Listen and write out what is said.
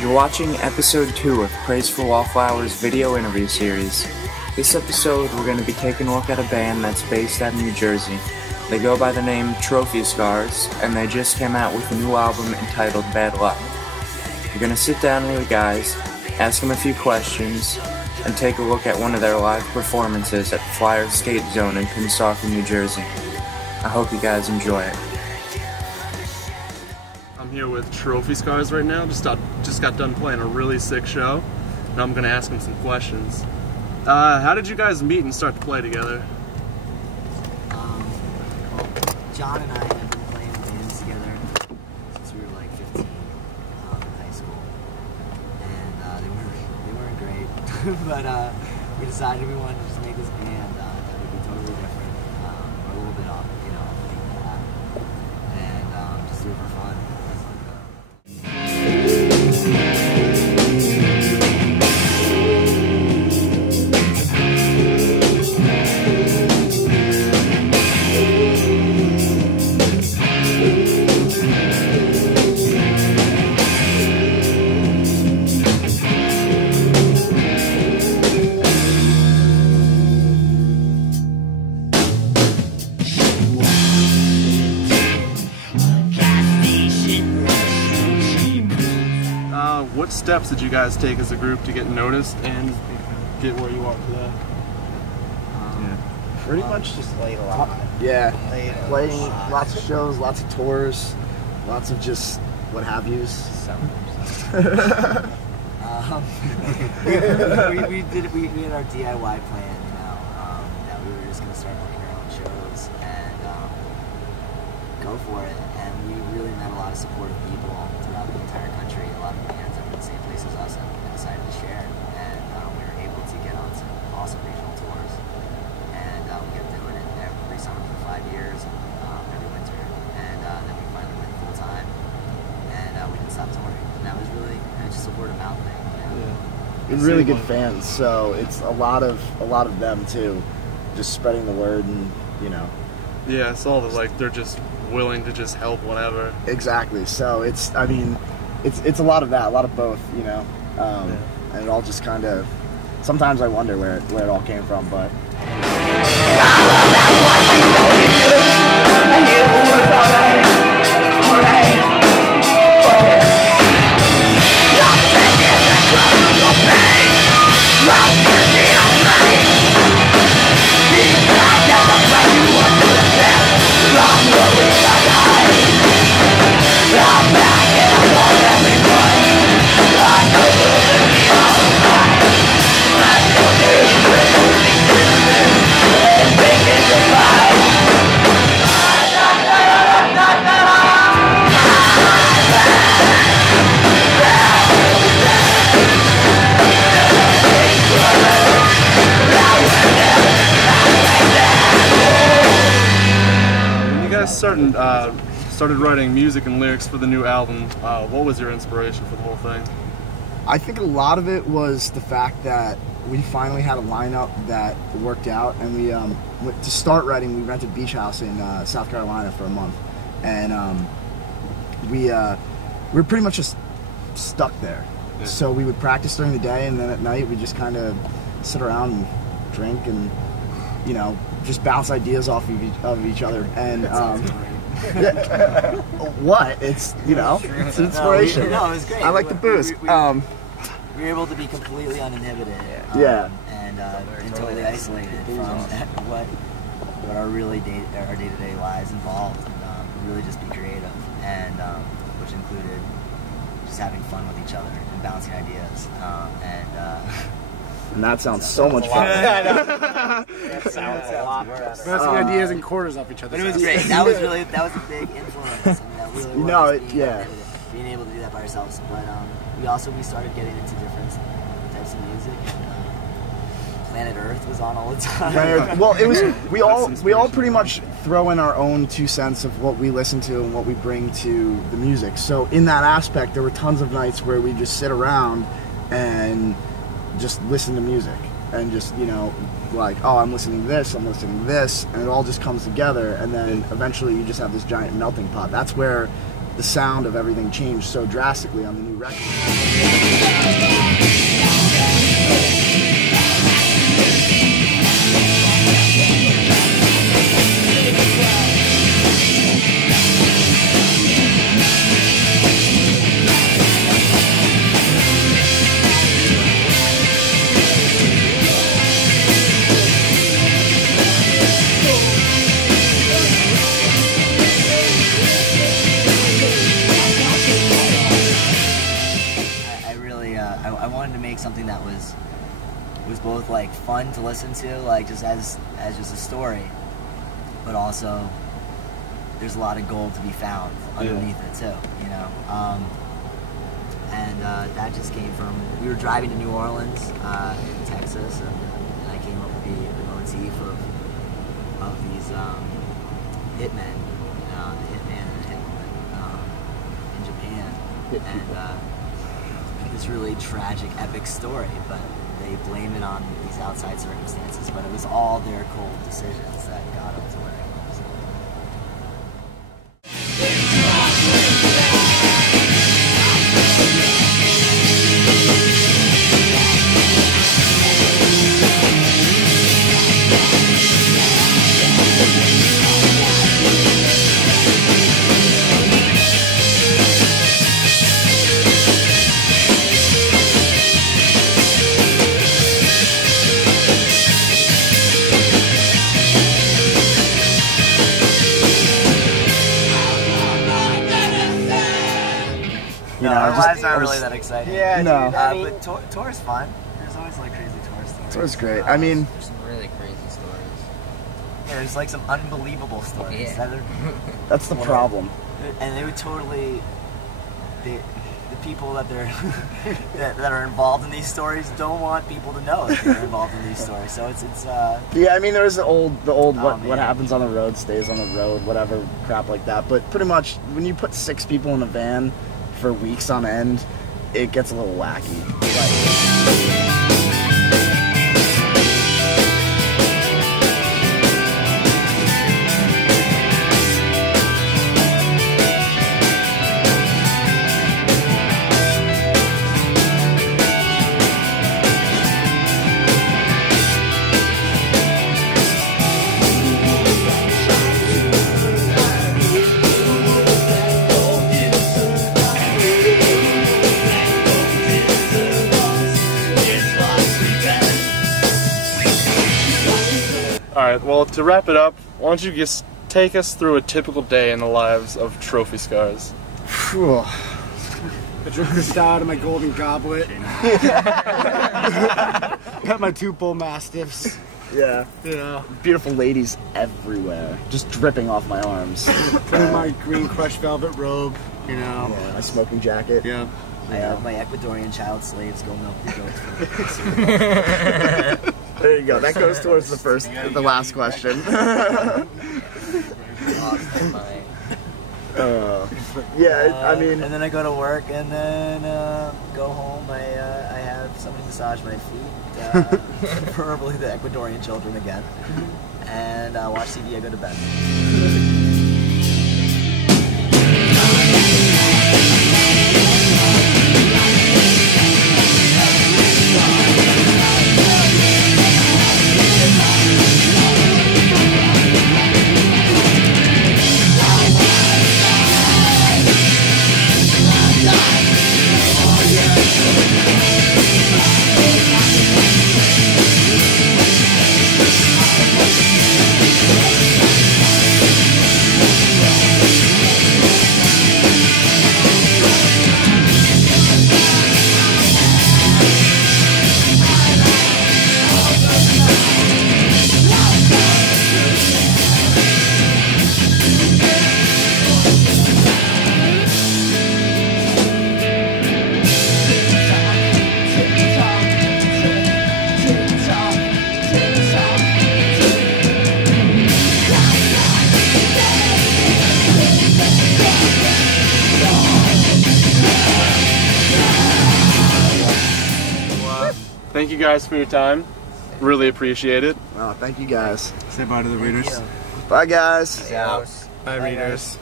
You're watching episode 2 of Praise for Wallflower's video interview series. This episode, we're going to be taking a look at a band that's based out of New Jersey. They go by the name Trophy Scars, and they just came out with a new album entitled Bad Luck. You're going to sit down with the guys, ask them a few questions, and take a look at one of their live performances at the Flyer Skate Zone in Pensacola, New Jersey. I hope you guys enjoy it. I'm here with Trophy Scars right now. Just got done playing a really sick show. Now I'm going to ask them some questions. How did you guys meet and start to play together? Well, John and I have been playing bands together since we were like 15 in high school, and they weren't great, but we decided we wanted to just make this band that would be totally different, or a little bit off, off the beaten path, and just do it for fun. What steps did you guys take as a group to get noticed and get where you are today? Pretty much just played a lot. Yeah, playing lot. lots of shows, lots of tours, lots of just what have yous. We did our DIY plan, that we were just going to start playing our own shows and go for it. And we really met a lot of supportive people throughout the entire country. A lot of bands that were in the same place as us and decided to share. And we were able to get on some awesome regional tours. And we kept doing it every summer for 5 years, every winter. And then we finally went full time. And we didn't stop touring. And that was really just a word of mouth thing. We're really good fans, so it's a lot of them too, just spreading the word and Yeah, I saw that they're just willing to just help whatever. Exactly. So it's a lot of that, a lot of both, and it all just kind of. Sometimes I wonder where it all came from, but. Started writing music and lyrics for the new album. What was your inspiration for the whole thing? I think a lot of it was the fact that we finally had a lineup that worked out, and we to start writing, we rented a beach house in South Carolina for a month, and we were pretty much just stuck there. Yeah. So we would practice during the day, and then at night we just kind of sit around and drink and just bounce ideas off of each other. And what? It's it's an inspiration. No, it was great. I like the booze. We were able to be completely uninhibited. And totally isolated from what our day-to-day lives involved, and really just be creative, and which included just having fun with each other and bouncing ideas, and that sounds so much fun. That sounds a lot better. Bouncing ideas and quarters off each other. But it was great. That was a big influence. And that really was being able to do that by ourselves. But we started getting into different types of music. And Planet Earth was on all the time. Well, it was we all pretty much throw in our own 2 cents of what we listen to and what we bring to the music. So in that aspect, there were tons of nights where we just sit around and just listen to music and just oh, I'm listening to this, and it all just comes together, and then eventually you just have this giant melting pot. That's where the sound of everything changed so drastically on the new record. I wanted to make something that was both like fun to listen to, like just as just a story, but also there's a lot of gold to be found underneath it too, you know. And that just came from, we were driving to New Orleans, in Texas, and I came up with the motif of these hitmen, a hitman and a hitwoman in Japan, and this really tragic, epic story, but they blame it on these outside circumstances, but it was all their cold decisions that got them to where they were. You know, our just- lives aren't really that exciting. Yeah, No. dude, But tour is fun. There's always like crazy tour stories. It was great. I mean, There's some really crazy stories. Yeah, there's like some unbelievable stories. Yeah. That are, that's the problem. and they would totally, the people that they're that are involved in these stories don't want people to know that they're involved in these stories. So it's Yeah, I mean, there was the old Oh, what man. happens on the road stays on the road, whatever crap like that. But pretty much, when you put 6 people in a van for weeks on end, it gets a little wacky. Alright, well, to wrap it up, why don't you just take us through a typical day in the lives of Trophy Scars? Phew. I drink this out of my golden goblet. Got my 2 bull mastiffs. Yeah. Yeah. Beautiful ladies everywhere, just dripping off my arms. Put in my green crushed velvet robe, you know. Yeah, my smoking jacket. Yeah. I have my Ecuadorian child slaves go milk the goats. There you go. That goes towards the last question. Yeah, I mean, and then I go to work, and then go home. I have somebody massage my feet, preferably the Ecuadorian children again, and watch TV. I go to bed. Thank you guys for your time. Really appreciate it. oh, thank you guys. Say bye to the readers. Bye, guys. Out. Bye, readers.